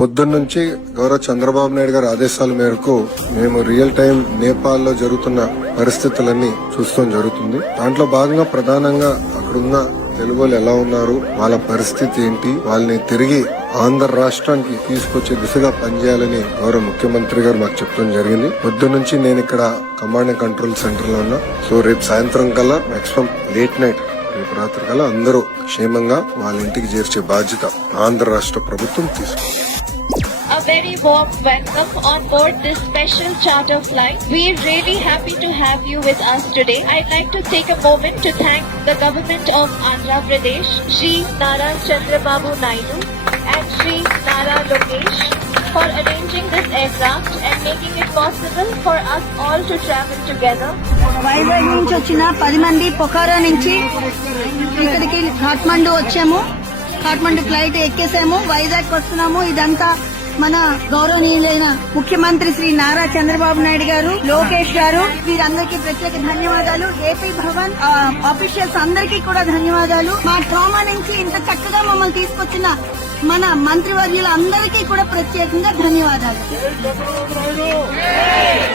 పొద్దున్నుంచి గౌరవ చంద్రబాబు నాయుడు గారి ఆదేశాల మేరకు మేము రియల్ టైం నేపాల్ లో జరుగుతున్న పరిస్థితులన్నీ చూస్తాం జరుగుతుంది దాంట్లో భాగంగా ప్రధానంగా అక్కడున్న తెలుగు ఎలా ఉన్నారు వాళ్ళ పరిస్థితి ఏంటి వాళ్ళని తిరిగి ఆంధ్ర రాష్ట్రానికి తీసుకొచ్చే దిశగా పనిచేయాలని గౌరవ ముఖ్యమంత్రి గారు మాకు చెప్పడం జరిగింది పొద్దు నుంచి నేను ఇక్కడ కమాండ్ కంట్రోల్ సెంటర్ లో ఉన్నా సో రేపు సాయంత్రం కల్లా మాక్సిమం లేట్ నైట్ రేపు రాత్రి కల్లా అందరూ క్షేమంగా వాళ్ళ ఇంటికి చేర్చే బాధ్యత ఆంధ్ర రాష్ట్ర ప్రభుత్వం తీసుకుంది very warm welcome on board this special charter flight. We're really happy to have you with us today. I'd like to take a moment to thank the government of Andhra Pradesh, Sri Nara Chandrababu Naidu and Sri Nara Lokesh for arranging this aircraft and making it possible for us all to travel together. Vizag నుంచి వచ్చిన పది మంది పొఖారా నుంచి ఇక్కడికి కాఠ్మండు వచ్చాము Kathmandu flight ఎక్కేసాము Vizag వస్తున్నాము ఇదంతా మన గౌరవనీయులైన ముఖ్యమంత్రి శ్రీ నారా చంద్రబాబు నాయుడు గారు లోకేష్ గారు వీరందరికీ ప్రత్యేక ధన్యవాదాలు ఏపీ భవన్ ఆఫీషియల్స్ అందరికీ కూడా ధన్యవాదాలు మా ట్రామా నుంచి ఇంత చక్కగా మమ్మల్ని తీసుకొచ్చిన మన మంత్రివర్యులందరికీ కూడా ప్రత్యేకంగా ధన్యవాదాలు